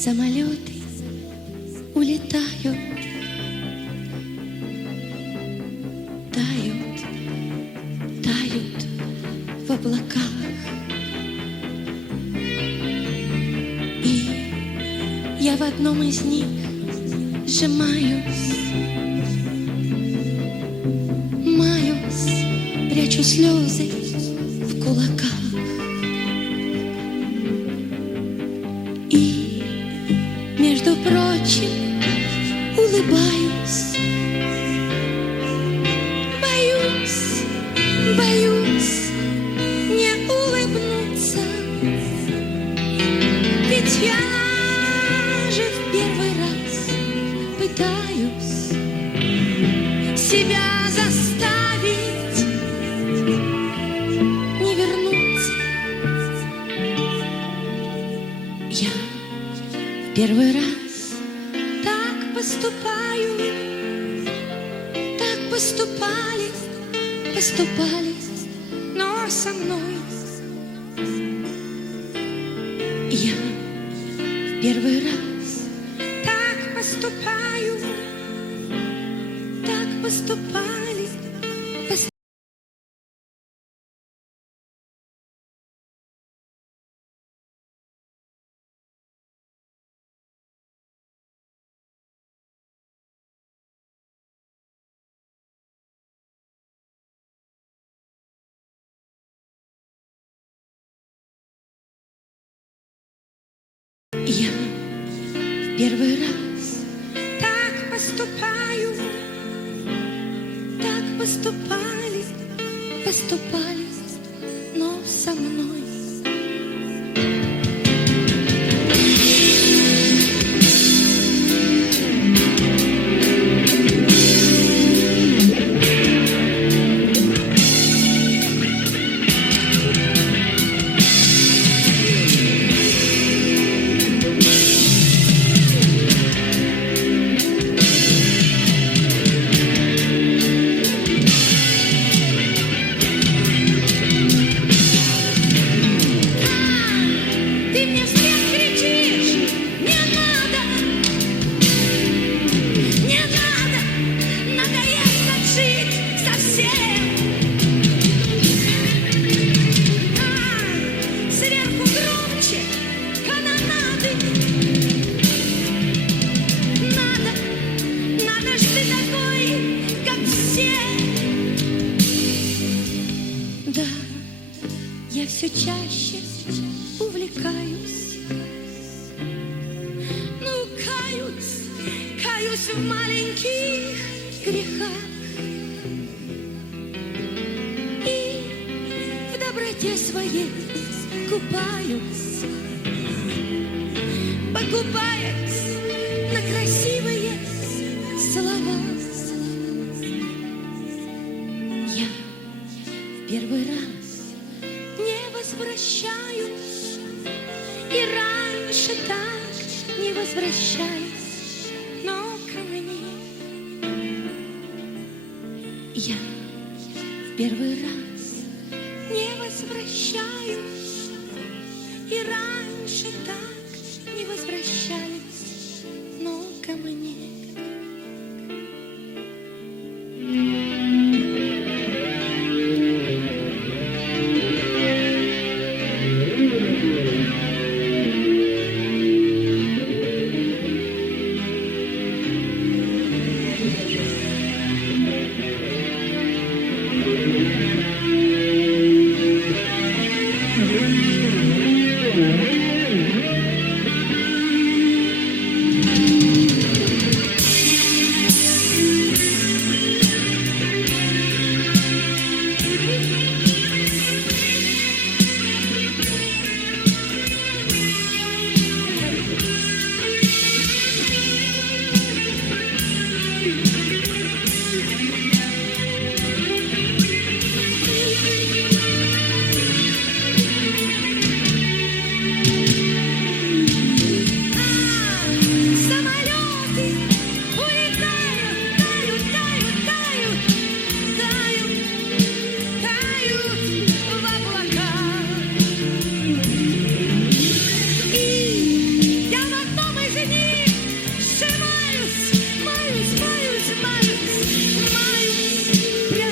Самолеты улетают, тают, тают в облаках. И я в одном из них сжимаюсь, маюсь, прячу слезы в кулаках. И, между прочим, улыбаюсь, боюсь, боюсь не улыбнуться, ведь я же в первый раз пытаюсь себя заставить не вернуться. Я в первый раз так поступаю, так поступали, поступали, но со мной. Я в первый раз так поступаю, так поступали, поступали. Я в первый раз так поступаю, так поступали, поступали, но со мной. Да, я все чаще увлекаюсь, ну, каюсь в маленьких грехах и в доброте своей купаюсь, покупаясь на красивые слова. Я в первый раз не возвращаюсь, и раньше так не возвращались, но ко мне. Я в первый раз не возвращаюсь, и раньше так не возвращались, но ко мне.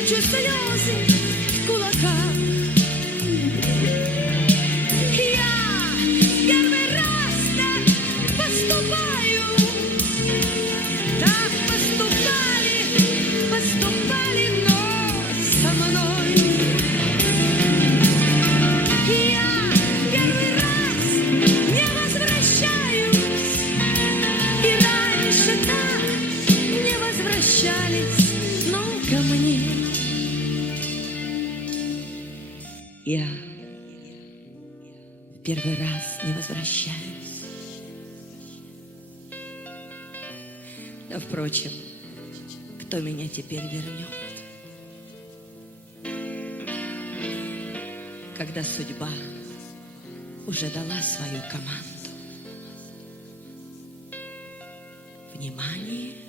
прячу слезы в кулаках. Я первый раз так поступаю, так поступали, но со мной. Я первый раз не возвращаюсь, и раньше так не возвращались, но ко мне. Я первый раз не возвращаюсь. Да, впрочем, кто меня теперь вернет, когда судьба уже дала свою команду? Внимание!